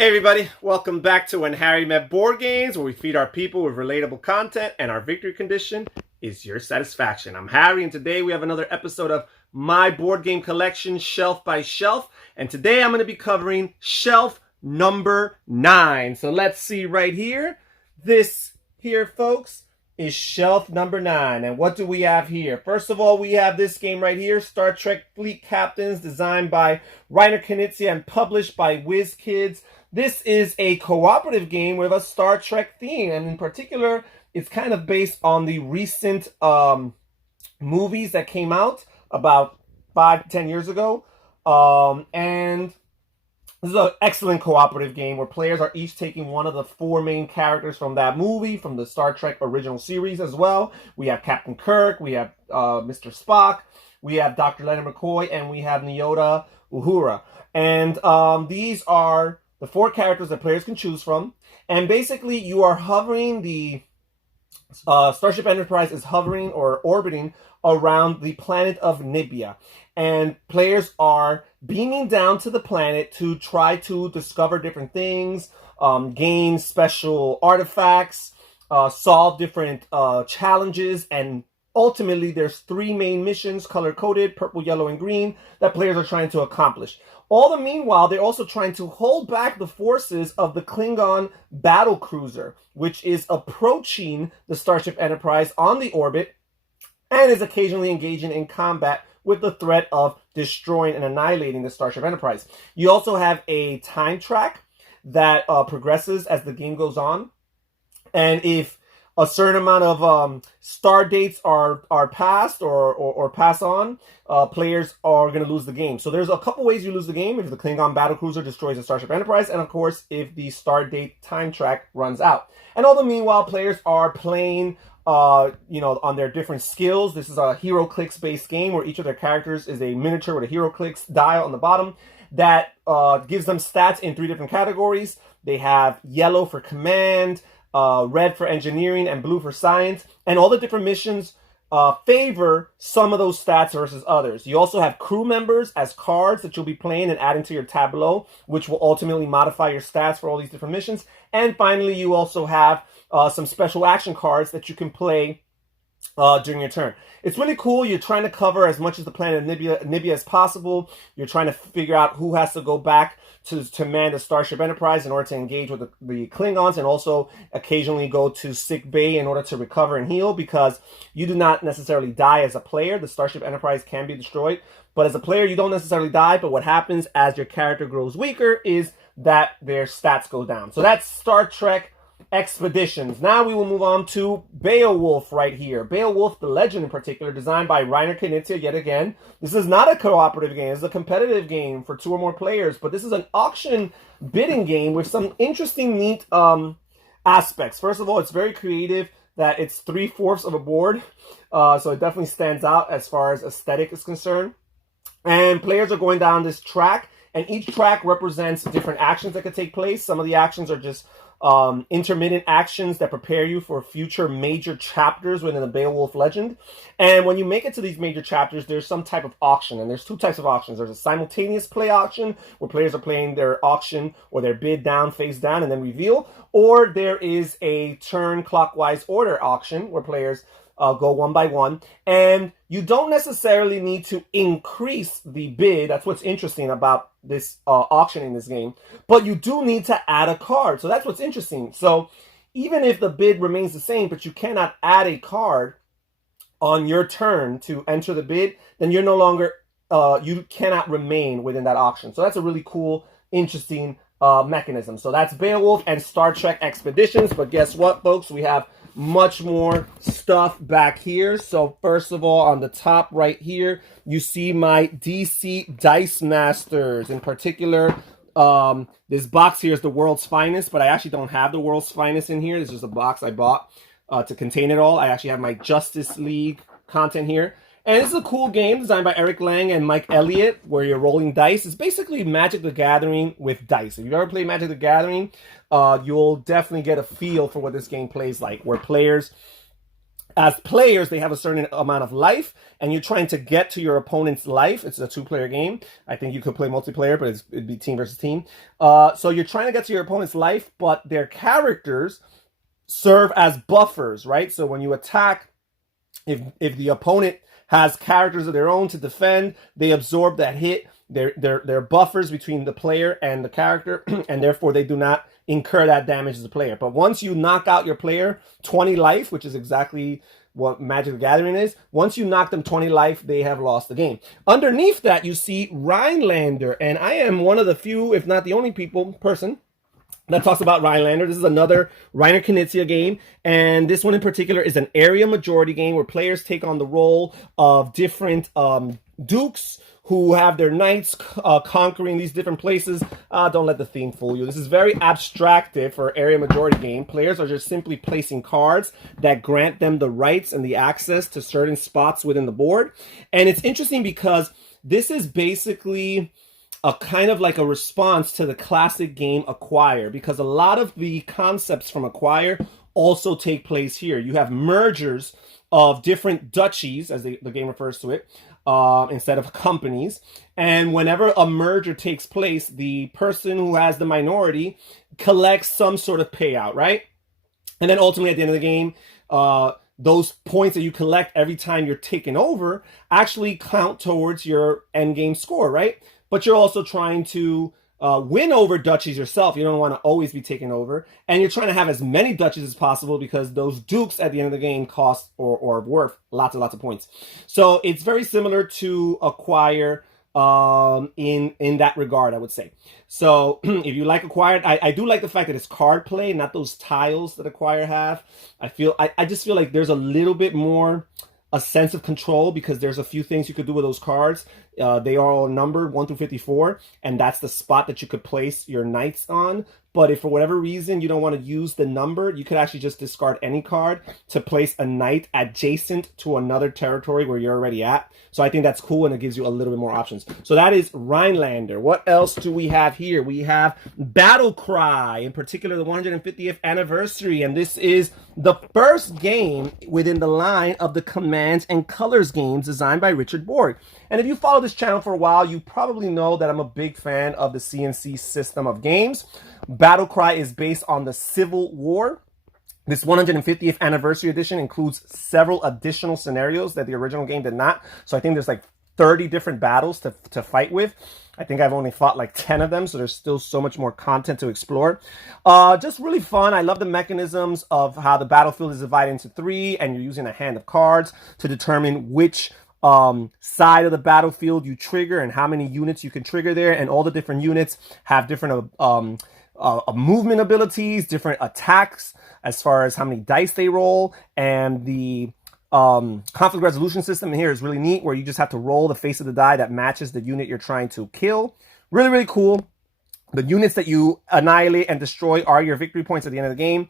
Hey everybody, welcome back to When Harry Met Board Games, where we feed our people with relatable content and our victory condition is your satisfaction. I'm Harry, and today we have another episode of my board game collection, Shelf by Shelf, and today I'm going to be covering shelf number 9. So let's see right here. This here, folks, is shelf number 9. And what do we have here? First of all, we have this game right here, Star Trek Fleet Captains, designed by Reiner Knizia and published by WizKids. This is a cooperative game with a Star Trek theme, and in particular, it's kind of based on the recent movies that came out about 5 to 10 years ago. And this is an excellent cooperative game where players are each taking one of the 4 main characters from that movie, from the Star Trek original series as well. We have Captain Kirk, we have Mr. Spock, we have Dr. Leonard McCoy, and we have Nyota Uhura. And these are the 4 characters that players can choose from. And basically, you are hovering, the Starship Enterprise is hovering or orbiting around the planet of Nibia. And players are beaming down to the planet to try to discover different things, gain special artifacts, solve different challenges, and ultimately there's 3 main missions, color-coded, purple, yellow, and green, that players are trying to accomplish. All the meanwhile, they're also trying to hold back the forces of the Klingon battle cruiser, which is approaching the Starship Enterprise on the orbit and is occasionally engaging in combat with the threat of destroying and annihilating the Starship Enterprise. You also have a time track that progresses as the game goes on. And if a certain amount of star dates are passed or pass on, players are going to lose the game. So there's a couple ways you lose the game: if the Klingon battlecruiser destroys the Starship Enterprise, and of course if the star date time track runs out. And all the meanwhile, players are playing on their different skills. This is a hero clicks based game where each of their characters is a miniature with a hero clicks dial on the bottom that gives them stats in 3 different categories. They have yellow for command, red for engineering, and blue for science. And all the different missions favor some of those stats versus others. You also have crew members as cards that you'll be playing and adding to your tableau, which will ultimately modify your stats for all these different missions. And finally, you also have some special action cards that you can play during your turn. It's really cool. You're trying to cover as much of the planet of Nibia as possible. You're trying to figure out who has to go back to man the Starship Enterprise in order to engage with the Klingons, and also occasionally go to sick bay in order to recover and heal, because you do not necessarily die as a player. The Starship Enterprise can be destroyed, but as a player, you don't necessarily die. But what happens as your character grows weaker is that their stats go down. So that's Star Trek Expeditions. Now we will move on to Beowulf right here. Beowulf, the Legend in particular, designed by Reiner Knizia yet again. This is not a cooperative game. It's a competitive game for 2 or more players, but this is an auction bidding game with some interesting, neat aspects. First of all, it's very creative that it's 3/4 of a board, so it definitely stands out as far as aesthetic is concerned. And players are going down this track, and each track represents different actions that could take place. Some of the actions are just intermittent actions that prepare you for future major chapters within the Beowulf legend. And when you make it to these major chapters, there's some type of auction. And there's 2 types of auctions. There's a simultaneous play auction, where players are playing their auction or their bid down, face down, and then reveal. Or there is a turn clockwise order auction, where players go one by one. And you don't necessarily need to increase the bid. That's what's interesting about this auction in this game. But you do need to add a card. So that's what's interesting. So even if the bid remains the same, but you cannot add a card on your turn to enter the bid, then you're no longer, you cannot remain within that auction. So that's a really cool, interesting mechanism. So that's Beowulf and Star Trek Expeditions. But guess what, folks? We have much more stuff back here. So first of all, on the top right here, you see my DC Dice Masters. In particular, this box here is the world's finest, but I actually don't have the world's finest in here. This is a box I bought to contain it all. I actually have my Justice League content here. And this is a cool game designed by Eric Lang and Mike Elliott, where you're rolling dice. It's basically Magic the Gathering with dice. If you've ever played Magic the Gathering, you'll definitely get a feel for what this game plays like, where players as players, they have a certain amount of life, and you're trying to get to your opponent's life. It's a 2-player game. I think you could play multiplayer, but it'd be team versus team. So you're trying to get to your opponent's life, but their characters serve as buffers, right? So when you attack, if the opponent has characters of their own to defend, they absorb that hit. They're buffers between the player and the character, and therefore they do not incur that damage as a player. But once you knock out your player 20 life, which is exactly what Magic the Gathering is, once you knock them 20 life, they have lost the game. Underneath that, you see Rhinelander, and I am one of the few, if not the only person that talks about Rhinelander. This is another Reiner Knizia game, and this one in particular is an area majority game where players take on the role of different dukes who have their knights conquering these different places. Don't let the theme fool you. This is very abstracted for area majority game. Players are just simply placing cards that grant them the rights and the access to certain spots within the board. And it's interesting because this is basically a kind of like a response to the classic game Acquire, because a lot of the concepts from Acquire also take place here. You have mergers of different duchies, as the game refers to it, instead of companies. And whenever a merger takes place, the person who has the minority collects some sort of payout, right? And then ultimately at the end of the game, those points that you collect every time you're taken over actually count towards your end game score, right? But you're also trying to win over duchies yourself. You don't want to always be taken over. And you're trying to have as many duchies as possible because those dukes at the end of the game cost or worth lots and lots of points. So it's very similar to Acquire in that regard, I would say. So if you like Acquire, I do like the fact that it's card play, not those tiles that Acquire have. I just feel like there's a little bit more a sense of control because there's a few things you could do with those cards. They are all numbered 1 through 54, and that's the spot that you could place your knights on. But if for whatever reason you don't want to use the number, you could actually just discard any card to place a knight adjacent to another territory where you're already at. So I think that's cool, and it gives you a little bit more options. So that is Rhinelander. What else do we have here? We have Battle Cry, in particular the 150th anniversary, and this is the first game within the line of the Commands and Colors games designed by Richard Borg. And if you follow this channel for a while, you probably know that I'm a big fan of the CNC system of games. Battle Cry is based on the Civil War. This 150th anniversary edition includes several additional scenarios that the original game did not. So I think there's like 30 different battles to fight with. I think I've only fought like 10 of them, so there's still so much more content to explore. Just really fun. I love the mechanisms of how the battlefield is divided into 3, and you're using a hand of cards to determine which side of the battlefield you trigger and how many units you can trigger there. And all the different units have different movement abilities, different attacks as far as how many dice they roll, and the conflict resolution system here is really neat, where you just have to roll the face of the die that matches the unit you're trying to kill. Really, really cool. The units that you annihilate and destroy are your victory points at the end of the game.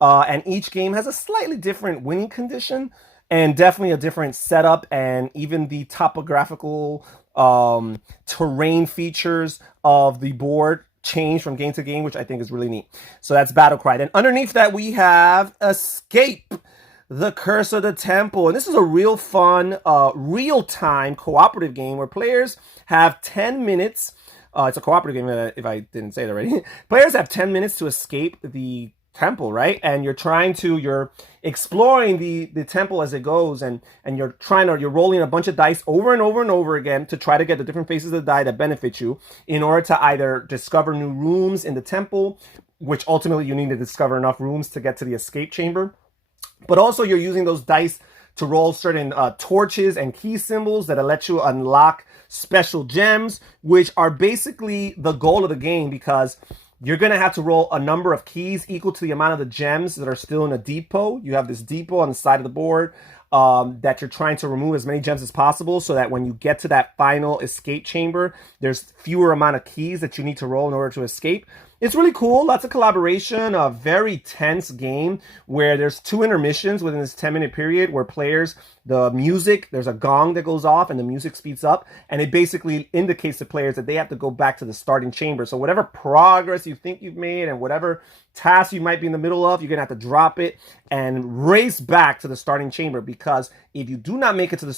And each game has a slightly different winning condition and definitely a different setup, and even the topographical terrain features of the board change from game to game, which I think is really neat. So that's Battle Cry. Then underneath that we have Escape, the Curse of the Temple. And this is a real fun, real-time cooperative game where players have 10 minutes. It's a cooperative game, if I didn't say it already. Players have 10 minutes to escape the temple, right? And you're exploring the temple as it goes, and you're rolling a bunch of dice over and over and over again to try to get the different faces of the die that benefit you in order to either discover new rooms in the temple, which ultimately you need to discover enough rooms to get to the escape chamber. But also you're using those dice to roll certain torches and key symbols that let you unlock special gems, which are basically the goal of the game, because you're going to have to roll a number of keys equal to the amount of the gems that are still in a depot. You have this depot on the side of the board. that you're trying to remove as many gems as possible so that when you get to that final escape chamber, there's fewer amount of keys that you need to roll in order to escape. It's really cool. Lots of collaboration. A very tense game where there's 2 intermissions within this 10-minute period where players, the music, there's a gong that goes off and the music speeds up. And it basically indicates to players that they have to go back to the starting chamber. So whatever progress you think you've made and whatever task you might be in the middle of, you're going to have to drop it and race back to the starting chamber. Because if you do not make it to the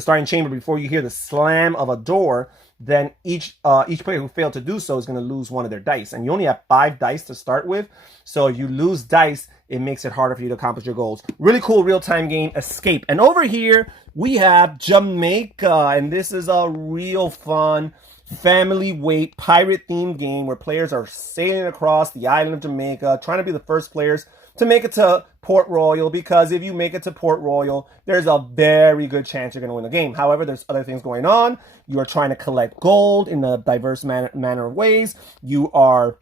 starting chamber before you hear the slam of a door, then each player who failed to do so is going to lose one of their dice. And you only have 5 dice to start with. So if you lose dice, it makes it harder for you to accomplish your goals. Really cool real-time game, Escape. And over here, we have Jamaica. And this is a real fun family weight pirate-themed game where players are sailing across the island of Jamaica, trying to be the first players to make it to Port Royal, because if you make it to Port Royal, there's a very good chance you're going to win the game. However, there's other things going on. You are trying to collect gold in a diverse manner of ways. You are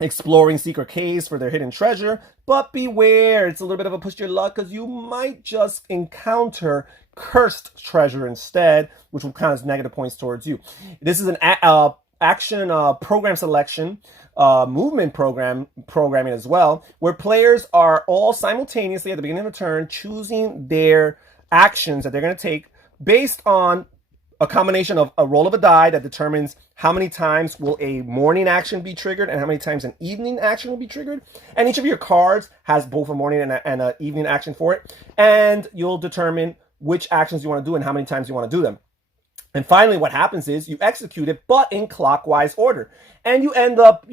exploring secret caves for their hidden treasure, but beware, it's a little bit of a push your luck because you might just encounter cursed treasure instead, which will count as negative points towards you. This is an action program selection movement programming as well, where players are all simultaneously at the beginning of a turn choosing their actions that they're going to take based on a combination of a roll of a die that determines how many times will a morning action be triggered and how many times an evening action will be triggered. And each of your cards has both a morning and an evening action for it. And you'll determine which actions you want to do and how many times you want to do them. And finally, what happens is you execute it, but in clockwise order. And you end up,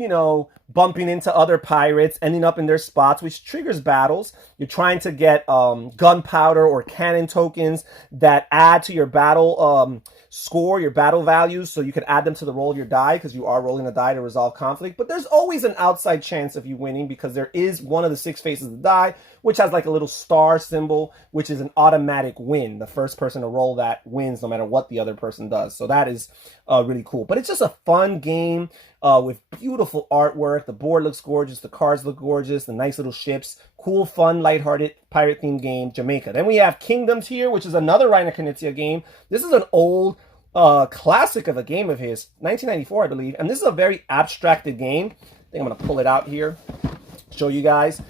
bumping into other pirates, ending up in their spots, which triggers battles. You're trying to get gunpowder or cannon tokens that add to your battle score, your battle values, so you can add them to the roll of your die because you are rolling a die to resolve conflict. But there's always an outside chance of you winning because there is one of the 6 faces of the die, which has like a little star symbol, which is an automatic win. The first person to roll that wins no matter what the other person does. So that is really cool. But it's just a fun game with beautiful artwork. The board looks gorgeous. The cards look gorgeous. The nice little ships. Cool, fun, lighthearted, pirate-themed game, Jamaica. Then we have Kingdoms here, which is another Reiner Knizia game. This is an old classic of a game of his, 1994, I believe. And this is a very abstracted game. I think I'm going to pull it out here, show you guys.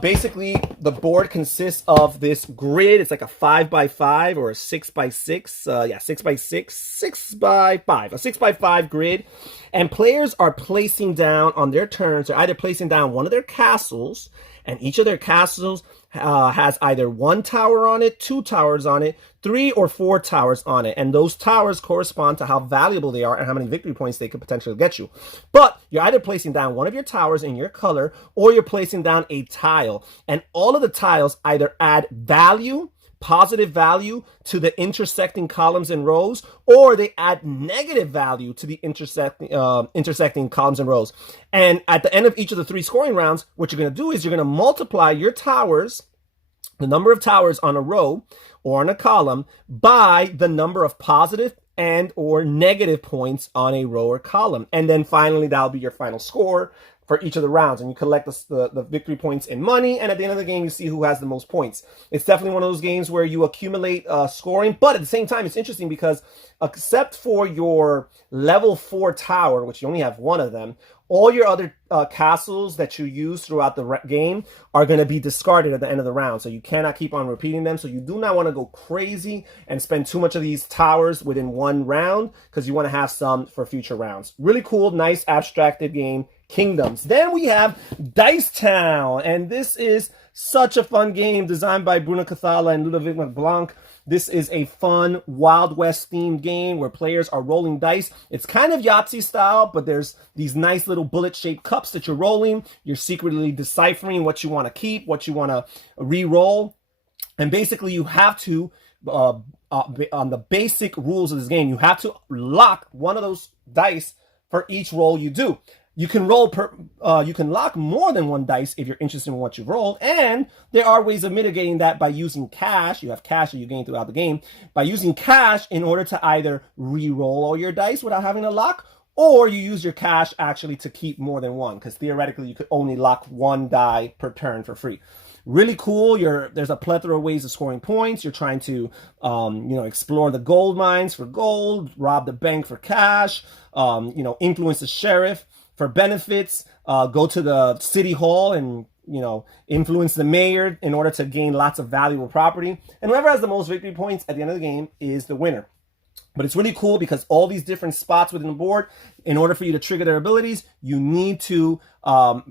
Basically, the board consists of this grid. It's like a 5x5 or a 6x6. 6x6, 6x5, a 6x5 grid. And players are placing down on their turns, they're either placing down one of their castles, and each of their castles has either 1 tower on it, 2 towers on it, 3 or 4 towers on it. And those towers correspond to how valuable they are and how many victory points they could potentially get you. But you're either placing down one of your towers in your color, or you're placing down a tile. And all of the tiles either add value, positive value, to the intersecting columns and rows, or they add negative value to the intersecting columns and rows. And at the end of each of the 3 scoring rounds, what you're going to do is you're going to multiply your towers, the number of towers on a row or on a column, by the number of positive and or negative points on a row or column. And then finally, that'll be your final score for each of the rounds, and you collect the victory points in money, and at the end of the game, you see who has the most points. It's definitely one of those games where you accumulate scoring, but at the same time, it's interesting because except for your level 4 tower, which you only have 1 of them, all your other castles that you use throughout the game are going to be discarded at the end of the round, so you cannot keep on repeating them. So you do not want to go crazy and spend too much of these towers within 1 round, because you want to have some for future rounds. Really cool, nice, abstracted game, Kingdoms. Then we have Dice Town, and this is such a fun game designed by Bruno Cathala and Ludovic Blanc. This is a fun Wild West themed game where players are rolling dice. It's kind of Yahtzee style, but there's these nice little bullet shaped cups that you're rolling. You're secretly deciphering what you want to keep, what you want to re-roll. And basically you have to, on the basic rules of this game, you have to lock one of those dice for each roll you do. You can you can lock more than 1 dice if you're interested in what you've rolled, and there are ways of mitigating that by using cash. You have cash that you gain throughout the game, by using cash in order to either re-roll all your dice without having to lock, or you use your cash actually to keep more than 1, because theoretically you could only lock 1 die per turn for free. Really cool. There's a plethora of ways of scoring points. You're trying to, explore the gold mines for gold, rob the bank for cash, influence the sheriff for benefits, go to the city hall and, influence the mayor in order to gain lots of valuable property. And whoever has the most victory points at the end of the game is the winner. But it's really cool because all these different spots within the board, in order for you to trigger their abilities, you need to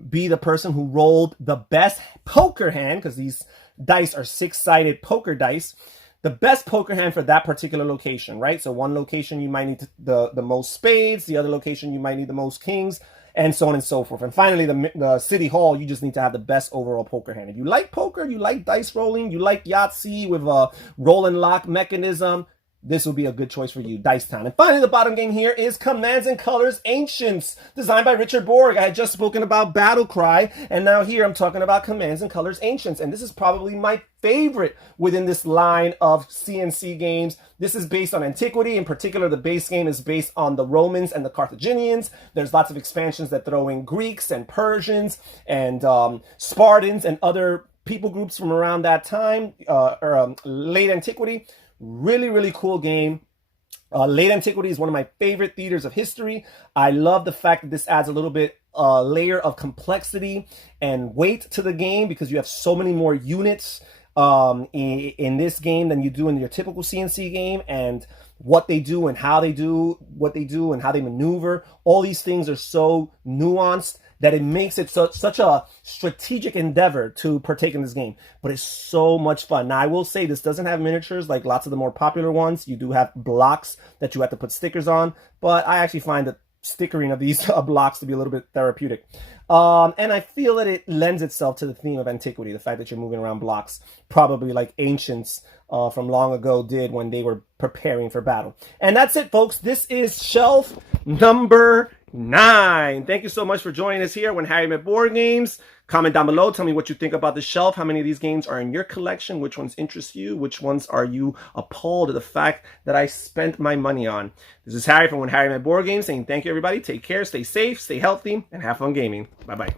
be the person who rolled the best poker hand, because these dice are 6-sided poker dice, the best poker hand for that particular location, right? So one location you might need the most spades, the other location you might need the most kings, and so on and so forth. And finally, the city hall, you just need to have the best overall poker hand. If you like poker, you like dice rolling, you like Yahtzee with a roll and lock mechanism, this will be a good choice for you, Dice Town. And finally, the bottom game here is Commands and Colors Ancients, designed by Richard Borg. I had just spoken about Battle Cry, and now here I'm talking about Commands and Colors Ancients. And this is probably my favorite within this line of CNC games. This is based on antiquity. In particular, the base game is based on the Romans and the Carthaginians. There's lots of expansions that throw in Greeks and Persians and Spartans and other people groups from around that time, late antiquity. Really, really cool game. Late antiquity is one of my favorite theaters of history. I love the fact that this adds a little bit layer of complexity and weight to the game because you have so many more units in this game than you do in your typical CNC game, and what they do and how they do what they do and how they maneuver. All these things are so nuanced that it makes it such a strategic endeavor to partake in this game. But it's so much fun. Now, I will say this doesn't have miniatures like lots of the more popular ones. You do have blocks that you have to put stickers on, but I actually find the stickering of these blocks to be a little bit therapeutic. And I feel that it lends itself to the theme of antiquity, the fact that you're moving around blocks, probably like ancients from long ago did when they were preparing for battle. And that's it, folks. This is shelf number 9. Thank you so much for joining us here when Harry Met Board Games. Comment down below. Tell me what you think about the shelf. How many of these games are in your collection? Which ones interest you? Which ones are you appalled at the fact that I spent my money on? This is Harry from When Harry Met Board Games saying thank you, everybody. Take care, stay safe, stay healthy, and have fun gaming. Bye-bye.